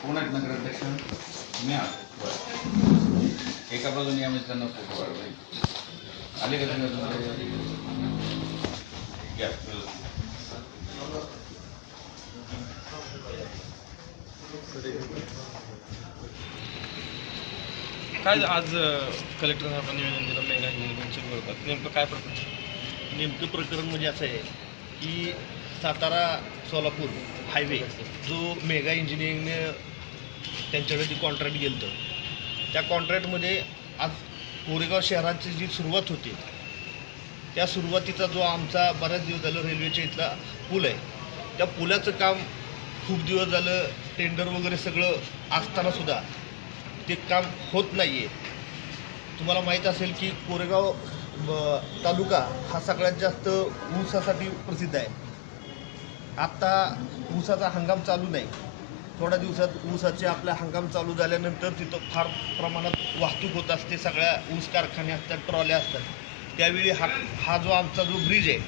कोण आहेत नगराध्यक्ष मी एका बाजूने आम्ही त्यांना फोटो वाढवायचे आले का तुम्ही घ्या काय आज कलेक्टर साहेबांनी निवेदन दिलं मेघा इंजिनिअरिंगच्या विरोधात नेमकं काय प्रकरण नेमकं प्रकरण म्हणजे असं आहे की सातारा सोलापूर हायवे जो मेगा इंजिनिअरिंगने त्यांच्याकडे ती कॉन्ट्रॅक्ट गेलं होतं त्या कॉन्ट्रॅक्टमध्ये आज कोरेगाव शहराची जी सुरुवात होती त्या सुरुवातीचा जो आमचा बऱ्याच दिवस झालं रेल्वेच्या इथला पूल आहे त्या पुलाचं काम खूप दिवस झालं टेंडर वगैरे सगळं असतानासुद्धा ते काम होत नाही आहे तुम्हाला माहीत असेल की कोरेगाव तालुका हा सगळ्यात जास्त ऊसासाठी प्रसिद्ध आहे. आत्ता ऊसाचा हंगाम चालू नाही. थोड्या दिवसात ऊसाचे आपला हंगाम चालू झाल्यानंतर तिथं फार प्रमाणात वाहतूक होत असते. सगळ्या ऊस कारखाने असतात ट्रॉल्या असतात. त्यावेळी हा हा जो आमचा जो ब्रिज आहे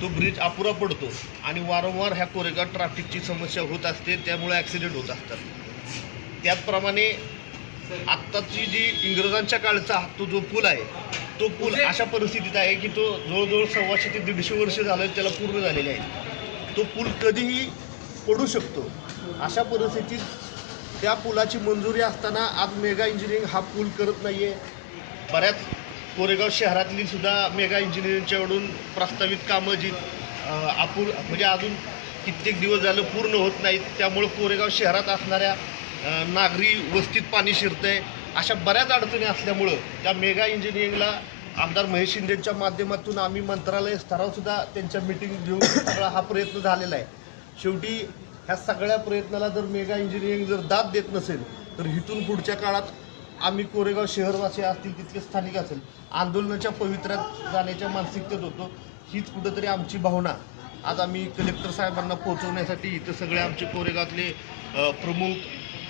तो ब्रिज अपुरा पडतो आणि वारंवार ह्या कोरेगाव ट्रॅफिकची समस्या होत असते. त्यामुळे ॲक्सिडेंट होत असतात. त्याचप्रमाणे आत्ताची जी इंग्रजांच्या काळचा तो जो पूल आहे तो पूल अशा परिस्थितीत आहे की तो जवळजवळ सव्वाशे ते दीडशे वर्ष झालं त्याला पूर्ण झालेले आहे. तो पूल कधीही पडू शकतो. अशा परिस्थितीत त्या पुलाची मंजुरी असताना आज मेगा इंजिनिअरिंग हा पूल करत नाही आहे बऱ्याच कोरेगाव शहरातली सुद्धा मेगा इंजिनिअरिंगच्याकडून प्रस्तावित कामं जी अपूर म्हणजे अजून कित्येक दिवस झालं पूर्ण होत नाहीत. त्यामुळं कोरेगाव शहरात असणाऱ्या नागरी वस्तीत पाणी शिरतंय. अशा बऱ्याच अडचणी असल्यामुळं त्या मेगा इंजिनिअरिंगला आमदार महेश शिंदेच्या माध्यमातून आम्ही मंत्रालय स्तरावसुद्धा त्यांच्या मिटिंग घेऊन सगळा हा प्रयत्न झालेला आहे. शेवटी ह्या सगळ्या प्रयत्नाला जर मेगा इंजिनिअरिंग जर दाद देत नसेल तर इथून पुढच्या काळात आम्ही कोरेगाव शहरवासी असतील तिथले स्थानिक असेल आंदोलनाच्या पवित्र्यात जाण्याच्या मानसिकतेत होतो हीच कुठंतरी आमची भावना. आज आम्ही कलेक्टर साहेबांना पोहोचवण्यासाठी इथं सगळे आमचे कोरेगावातले प्रमुख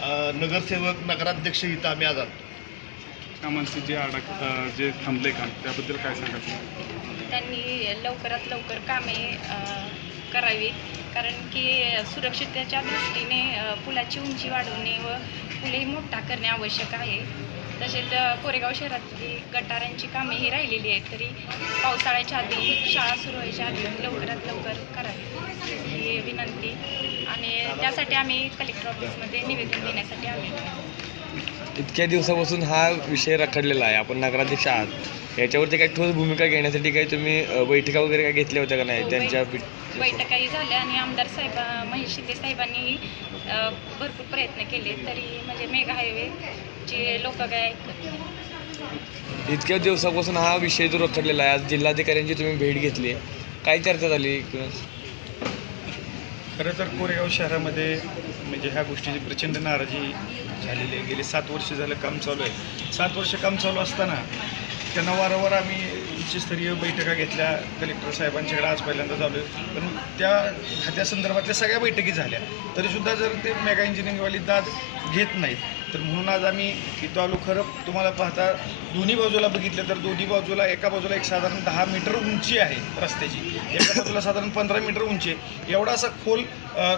नगरसेवक नगराध्यक्ष इथं आम्ही आज आलो. कामांचे जे अडक जे थांबले काम त्याबद्दल काय सांगाल? तुम्ही? त्यांनी लवकरात लवकर कामे अ, करावीत कारण की सुरक्षिततेच्या दृष्टीने पुलाची उंची वाढवणे व पुलही मोठा करणे आवश्यक आहे. तसेच कोरेगाव शहरातली गटारांची कामे ही राहिलेली आहेत तरी पावसाळ्याच्या आधी शाळा सुरू व्हायच्या आधी लवकरात लवकर करावी ही विनंती. आणि त्यासाठी आम्ही कलेक्टर ऑफिसमध्ये निवेदन देण्यासाठी आम्ही इतक्या दिवसापासून हा विषय रखडलेला आहे. आपण नगराध्यक्ष आहात. याच्यावरती काही ठोस भूमिका घेण्यासाठी काही तुम्ही बैठका वगैरे काय घेतल्या होत्या का नाही? त्यांच्या पी- बैठकाही झाल्या आणि आमदार साहेब महेश शिंदे साहेबांनीही अ, भरपूर प्रयत्न केले. तरी म्हणजे मेगा हायवेचे लोक काय ऐकत नाही. इतक्या दिवसापासून हा विषय जो रखडलेला आहे. आज जिल्हाधिकाऱ्यांची तुम्ही भेट घेतली आहे. काय चर्चा झाली खरं तर कोरेगाव शहरामध्ये म्हणजे ह्या गोष्टीची प्रचंड नाराजी झालेली आहे. गेली सात वर्ष झालं काम चालू आहे. सात वर्ष काम चालू असताना त्यांना वारंवार आम्ही उच्चस्तरीय बैठका घेतल्या. कलेक्टर साहेबांच्याकडे आज पहिल्यांदा झालो आहे. पण त्या खात्या संदर्भातल्या सगळ्या बैठकी झाल्या. तरीसुद्धा जर ते मेगा इंजिनिअरिंगवाली दाद घेत नाहीत तर म्हणून आज आम्ही इथं आलो खरं. तुम्हाला पाहता दोन्ही बाजूला बघितलं तर दोन्ही बाजूला एका बाजूला एक साधारण दहा मीटर उंची आहे रस्त्याची. एका बाजूला साधारण पंधरा मीटर उंची आहे. एवढा असा खोल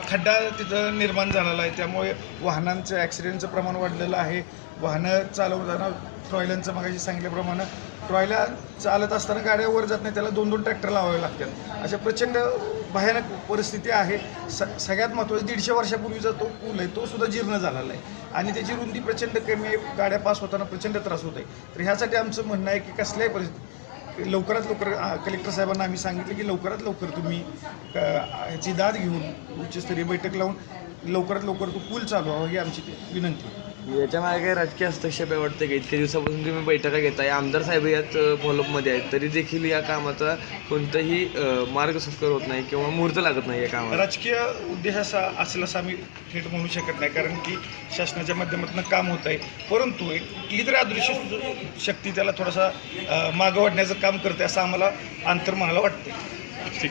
खड्डा तिथं निर्माण झालेला आहे. त्यामुळे वाहनांचं ॲक्सिडेंटचं प्रमाण वाढलेलं आहे. वाहनं चालवताना ट्रॉयलांचं मागाशी सांगितल्याप्रमाणे ट्रॉयला चालत असताना गाड्या वर जात नाही त्याला दोन दोन ट्रॅक्टर लावावे लागतात. अशा प्रचंड भयानक परिस्थिती आहे. स सगळ्यात महत्त्वाचं दीडशे वर्षापूर्वीचा तो पूल आहे तो सुद्धा जीर्ण झालेला आहे. आणि त्याची रुंदी प्रचंड कमी आहे गाड्या पास होताना प्रचंड त्रास होत आहे. तर ह्यासाठी आमचं म्हणणं आहे की कसल्याही परिस्थिती लवकरात लवकर कलेक्टर साहेबांना आम्ही सांगितलं की लवकरात लवकर तुम्ही ह्याची दाद घेऊन उच्चस्तरीय बैठक लावून लवकरात लवकर तो पूल चालू व्हावा ही आमची ती विनंती. आहे याच्या मागे काही राजकीय हस्तक्षेप आहे वाटतं की इतक्या दिवसापासून तुम्ही बैठका घेताय. आमदार साहेब यात फॉलोअपमध्ये आहेत. तरी देखील या कामाचा कोणताही मार्ग सुकर होत नाही किंवा मुहूर्त लागत नाही या कामाला राजकीय उद्देश असा असेल असं आम्ही थेट म्हणू शकत नाही. कारण की शासनाच्या माध्यमातून काम होत आहे. परंतु एक कुठली तरी अदृश्य शक्ती त्याला थोडासा मागं वाढण्याचं काम करते असं आम्हाला अंतर्मनाला वाटते ठीक.